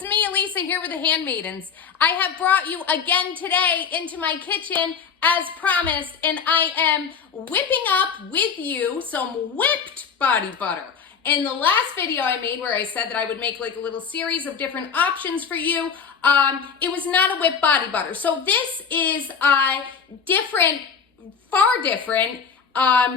it's me, Alyssa, here with the Handmaidens. I have brought you again today into my kitchen as promised, and I am whipping up with you some whipped body butter. In the last video I made where I said that I would make like a little series of different options for you, it was not a whipped body butter. So this is different, far different,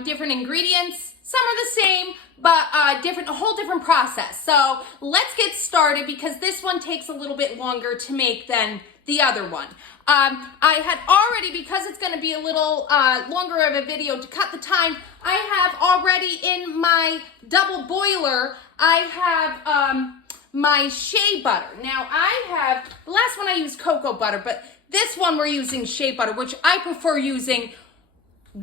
different ingredients. Some are the same, but a whole different process. So let's get started because this one takes a little bit longer to make than the other one. I had already, because it's going to be a little longer of a video to cut the time, I have already in my double boiler, I have my Shea Butter. Now the last one I used cocoa butter, but this one we're using Shea Butter, which I prefer using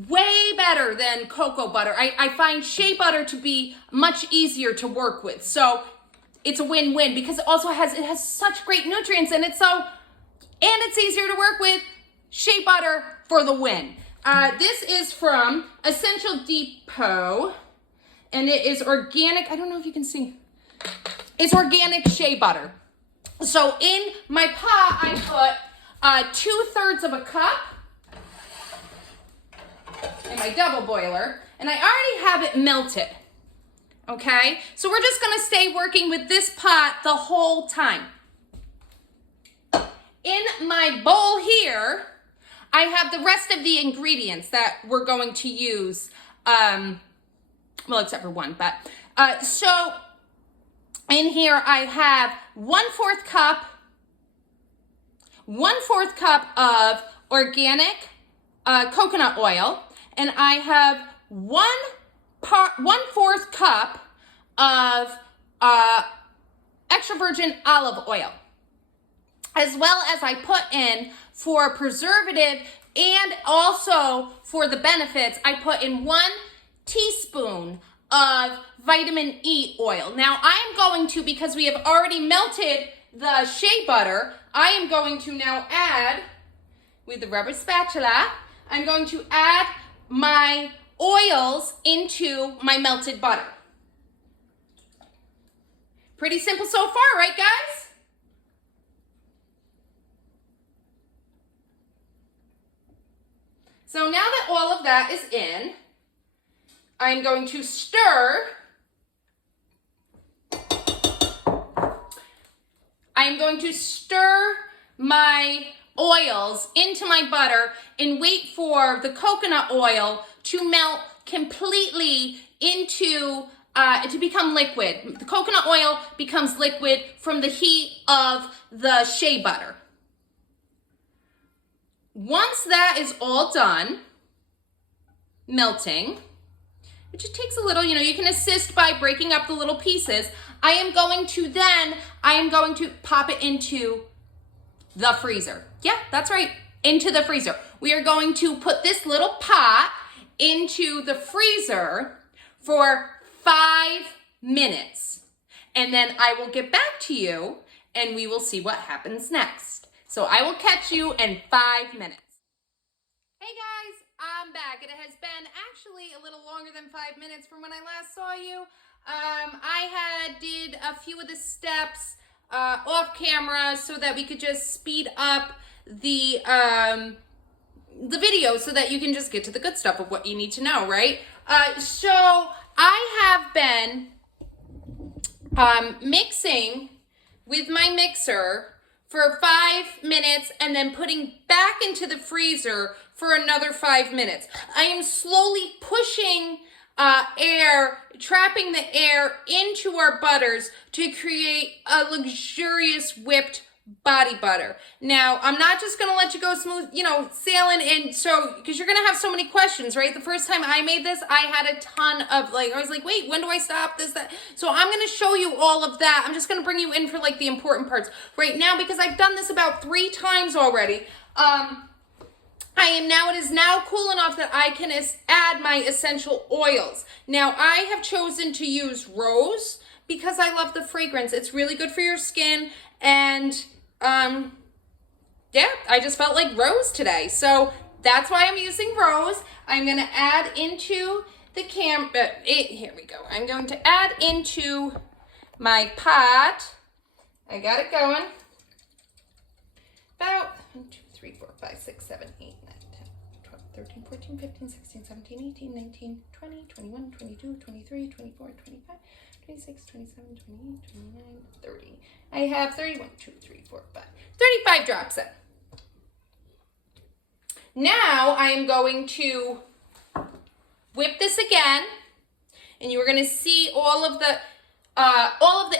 way better than cocoa butter. I find Shea Butter to be much easier to work with. So it's a win-win because it has such great nutrients in it. And it's easier to work with. Shea Butter for the win. This is from Essential Depot, and it is organic. I don't know if you can see. It's organic Shea Butter. So in my pot, I put 2/3 of a cup in my double boiler, and I already have it melted. Okay, so we're just gonna stay working with this pot the whole time. In my bowl here, I have the rest of the ingredients that we're going to use, well, except for one, but, so in here I have 1/4 cup of organic coconut oil, and I have 1/4 cup of extra virgin olive oil, as well as I put in for preservative and also for the benefits, I put in 1 teaspoon of vitamin E oil. Now I am going to, because we have already melted the Shea Butter, I am going to now add, with the rubber spatula, I'm going to add my oils into my melted butter. Pretty simple so far, right guys? So now that all of that is in, I'm going to stir. I'm going to stir my oils into my butter and wait for the coconut oil to melt completely into, to become liquid. The coconut oil becomes liquid from the heat of the Shea Butter. Once that is all done melting, it just takes a little, you can assist by breaking up the little pieces. I am going to pop it into the freezer. Yeah, that's right, into the freezer. We are going to put this little pot into the freezer for 5 minutes. And then I will get back to you and we will see what happens next. So I will catch you in 5 minutes. Hey guys, I'm back. It has been actually a little longer than 5 minutes from when I last saw you. I did a few of the steps off camera so that we could just speed up the video so that you can just get to the good stuff of what you need to know, right? So I have been mixing with my mixer for 5 minutes and then putting back into the freezer for another 5 minutes. I am slowly pushing air, trapping the air into our butters to create a luxurious whipped body butter. Now, I'm not just gonna let you go smooth, sailing, and so, because you're gonna have so many questions, right? The first time I made this, I had a ton of I was like, wait, when do I stop this, that? So I'm gonna show you all of that. I'm just gonna bring you in for like the important parts right now because I've done this about 3 times already. It is now cool enough that I can add my essential oils. Now, I have chosen to use rose because I love the fragrance. It's really good for your skin, and yeah, I just felt like rose today. So that's why I'm using rose. I'm gonna add into the here we go. I'm going to add into my pot I got it going. About 1, 2, 3, 4, 5, 6, 7, 8, 9, 10, 12, 13, 14, 15, 16, 17, 18, 19, 20, 21, 22, 23, 24, 25, 26, 27, 28, 29, 30. I have 31, 2, 3, 4, 5, 35 drops in. Now I am going to whip this again, and you are going to see all of the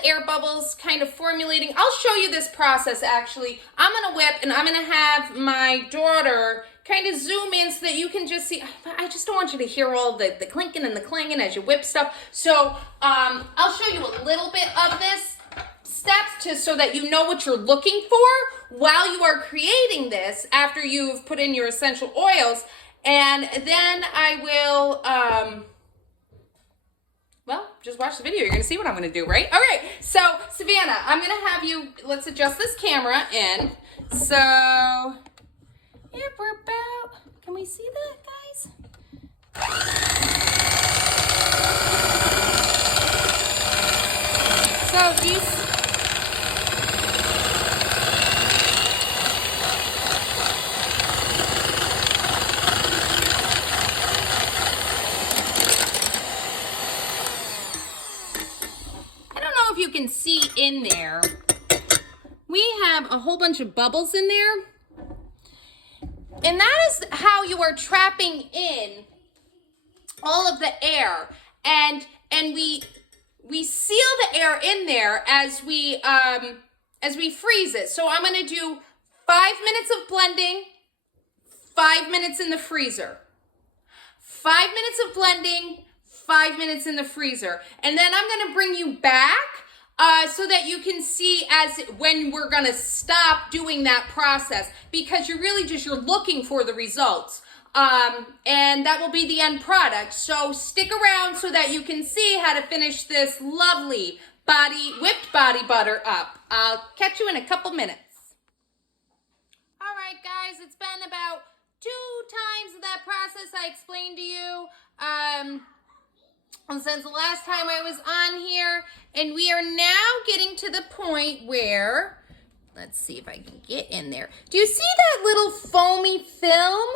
air bubbles kind of formulating. I'll show you this process actually. I'm going to whip, and I'm going to have my daughter kind of zoom in so that you can just see. I just don't want you to hear all the clinking and the clanging as you whip stuff. So I'll show you a little bit of this steps so that you know what you're looking for while you are creating this after you've put in your essential oils. And then I will, well, just watch the video. You're going to see what I'm going to do, right? All right. So, Savannah, I'm going to have you, let's adjust this camera in. So, yep, we're about, can we see that, guys? So, do you see? You can see in there, we have a whole bunch of bubbles in there, and that is how you are trapping in all of the air, and we seal the air in there as we freeze it. So I'm going to do 5 minutes of blending, 5 minutes in the freezer, 5 minutes of blending, 5 minutes in the freezer, and then I'm going to bring you back so that you can see when we're going to stop doing that process, because you're looking for the results, and that will be the end product. So stick around so that you can see how to finish this lovely whipped body butter up. I'll catch you in a couple minutes. All right, guys, it's been about 2 times of that process I explained to you. Since the last time I was on here, and we are now getting to the point where, let's see if I can get in there. Do you see that little foamy film?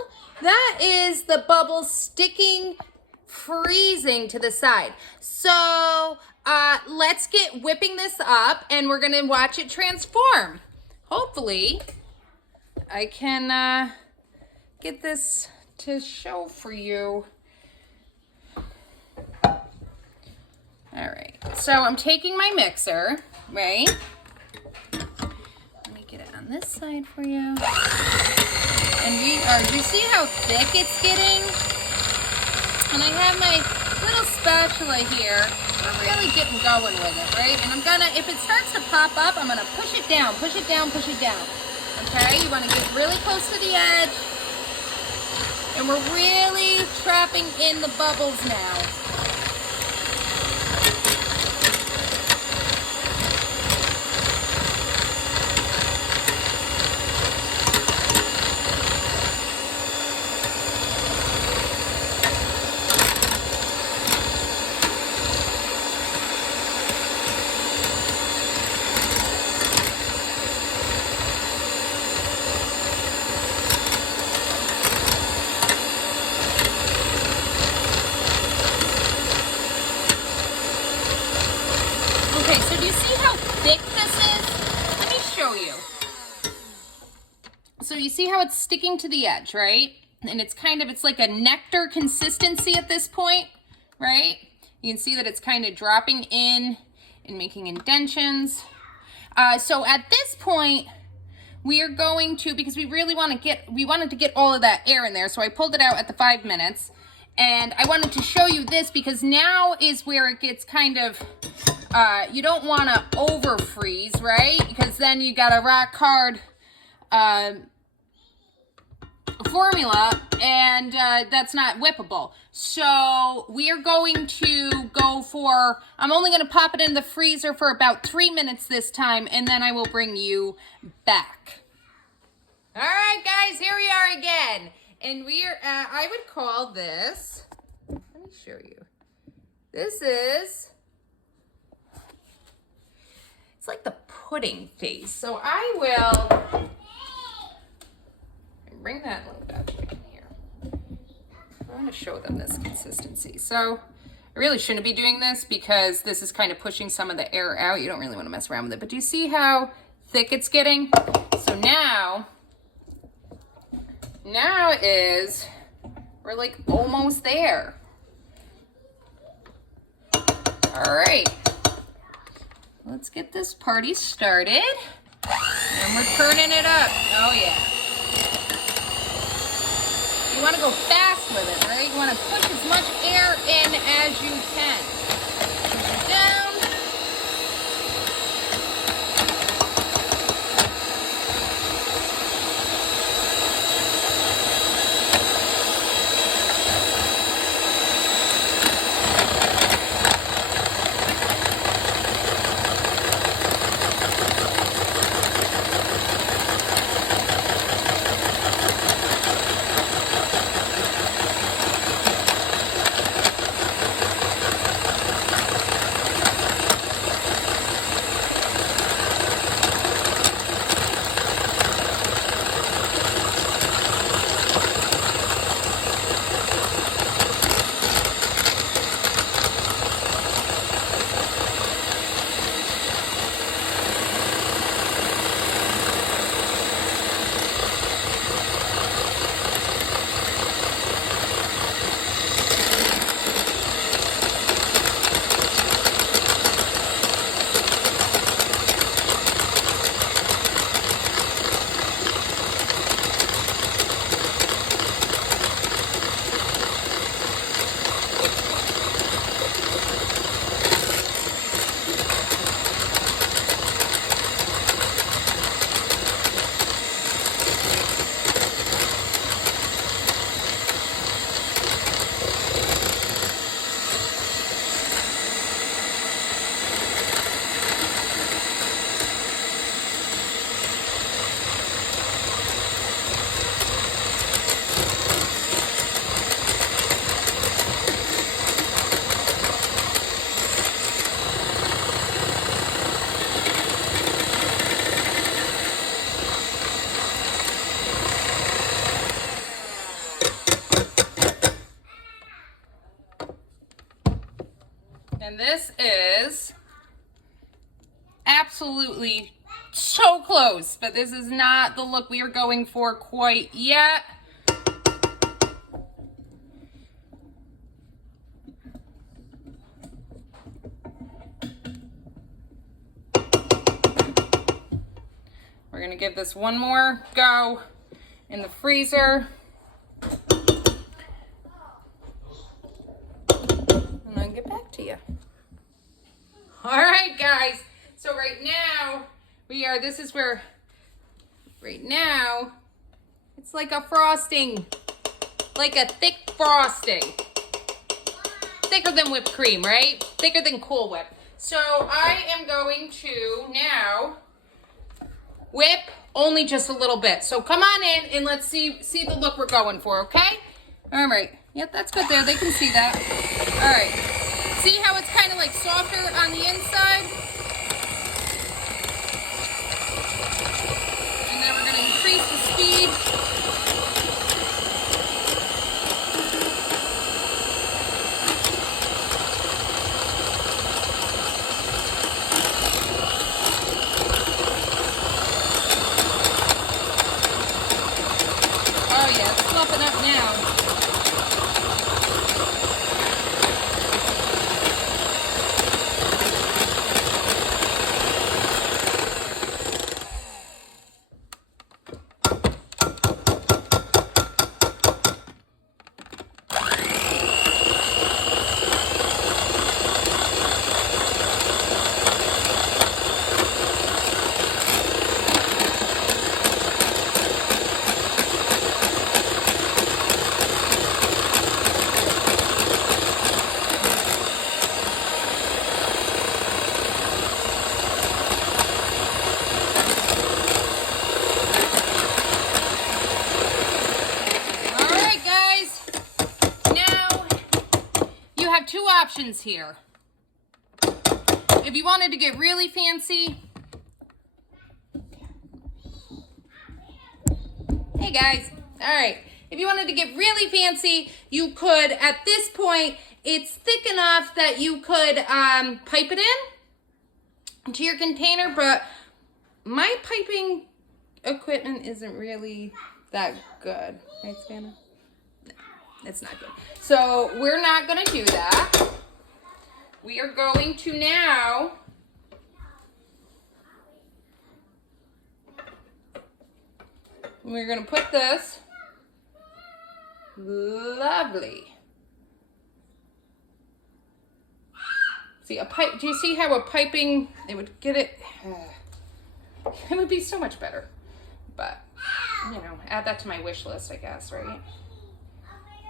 That is the bubbles sticking, freezing to the side. So let's get whipping this up, and we're gonna watch it transform. Hopefully I can get this to show for you. All right, so I'm taking my mixer, right? Let me get it on this side for you. And you see how thick it's getting? And I have my little spatula here. I'm really getting going with it, right? And I'm gonna, if it starts to pop up, I'm gonna push it down, push it down, push it down. Okay, you wanna get really close to the edge. And we're really trapping in the bubbles now. So you see how it's sticking to the edge, right? And it's like a nectar consistency at this point, right? You can see that it's kind of dropping in and making indentions. So at this point, we are going to, because we really wanted to get all of that air in there, so I pulled it out at the 5 minutes. And I wanted to show you this because now is where it gets kind of, you don't want to over freeze, right? Because then you got a rock hard formula, and that's not whippable. So we are going to go for, I'm only going to pop it in the freezer for about 3 minutes this time, and then I will bring you back. All right, guys, here we are again. And we are, I would call this, let me show you. This is, it's like the pudding phase. So I will bring that little bad boy in here. I want to show them this consistency. So I really shouldn't be doing this because this is kind of pushing some of the air out. You don't really want to mess around with it, but do you see how thick it's getting? So now we're like almost there. All right, let's get this party started. And we're turning it up. Oh yeah. You want to go fast with it, right? You want to push as much air in as you can. Push it down. And this is absolutely so close, but this is not the look we are going for quite yet. We're gonna give this one more go in the freezer. And I'll get back to you. All right, guys. So right now this is where, right now, it's like a frosting, like a thick frosting. Thicker than whipped cream, right? Thicker than Cool Whip. So I am going to now whip only just a little bit. So come on in and let's see the look we're going for, okay? All right. Yep, that's good there. They can see that. All right. See how it's kind of like softer on the inside? And then we're going to increase the speed. Oh yeah, it's fluffing up now. Two options here. If you wanted to get really fancy, Hey guys, all right. If you wanted to get really fancy, you could, at this point, it's thick enough that you could pipe it in to your container, but my piping equipment isn't really that good. Right, Savannah? No, it's not good. So we're not gonna do that. We are going to now we're gonna put this lovely. See a pipe, do you see how a piping, it would get it, it would be so much better. But, you know, add that to my wish list, I guess, right?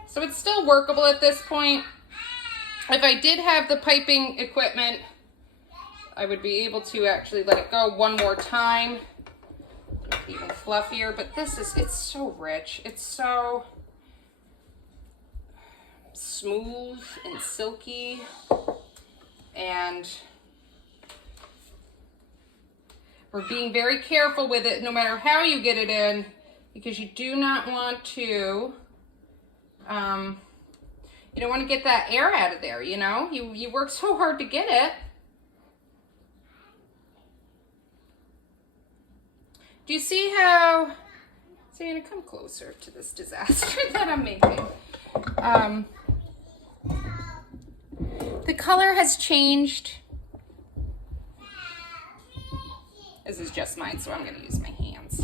So it's still workable at this point. If I did have the piping equipment, I would be able to actually let it go one more time. Even fluffier, but this is, it's so rich. It's so smooth and silky, and we're being very careful with it no matter how you get it in, because you do not want to, you don't want to get that air out of there, you know? You work so hard to get it. Do you see how, Savannah, come closer to this disaster that I'm making. The color has changed. This is just mine, so I'm going to use my hands.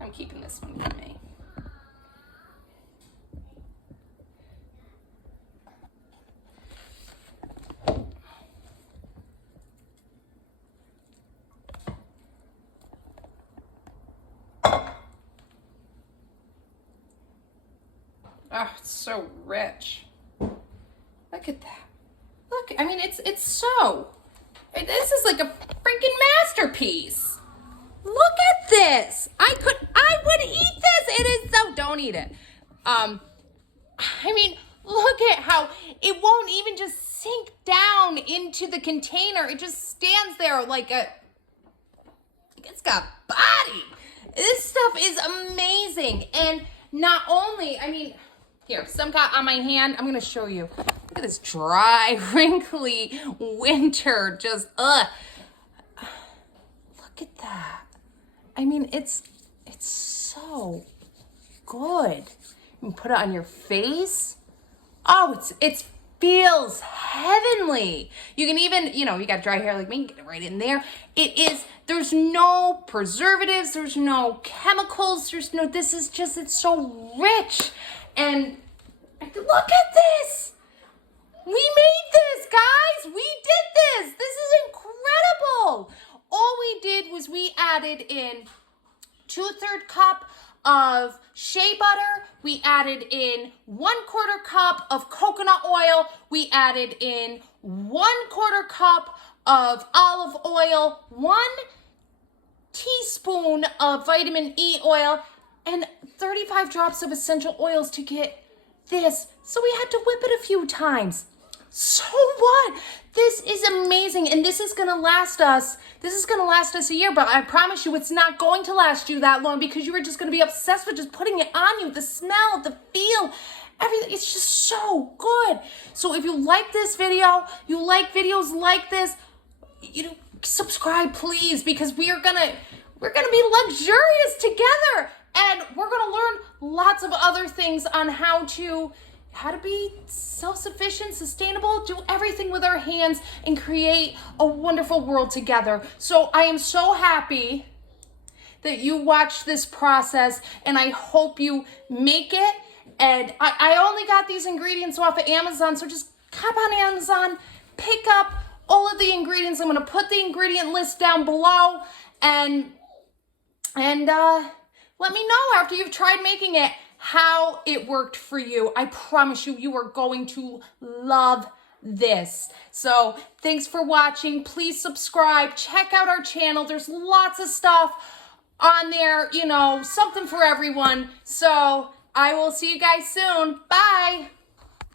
I'm keeping this one for me. Oh, it's so rich. Look at that. Look, I mean, it's so, this is like a freaking masterpiece. Look at this. I would eat this. It is so, don't eat it. I mean, look at how it won't even just sink down into the container. It just stands there like it's got body. This stuff is amazing. And not only, I mean, here, some got on my hand. I'm going to show you. Look at this dry, wrinkly winter. Just, ugh. Look at that. I mean, it's so good. You can put it on your face. Oh, it feels heavenly. You can even, you know, you got dry hair like me, get it right in there. There's no preservatives. There's no chemicals. This is just, it's so rich. And look at this. We made this, guys. We did this. This is incredible. All we did was we added in 2/3 cup of shea butter. We added in 1/4 cup of coconut oil. We added in 1/4 cup of olive oil, 1 teaspoon of vitamin E oil, and 35 drops of essential oils to get this. So we had to whip it a few times. So what? This is amazing, and this is gonna last us a year, but I promise you it's not going to last you that long, because you are just gonna be obsessed with just putting it on you. The smell, the feel, everything, it's just so good. So if you like this video, you like videos like this, subscribe please, because we're gonna be luxurious together. And we're gonna learn lots of other things on how to be self-sufficient, sustainable, do everything with our hands, and create a wonderful world together. So I am so happy that you watched this process, and I hope you make it. And I only got these ingredients off of Amazon, so just hop on Amazon, pick up all of the ingredients. I'm gonna put the ingredient list down below, and let me know after you've tried making it how it worked for you. I promise you, you are going to love this. So thanks for watching. Please subscribe. Check out our channel. There's lots of stuff on there, something for everyone. So I will see you guys soon. Bye.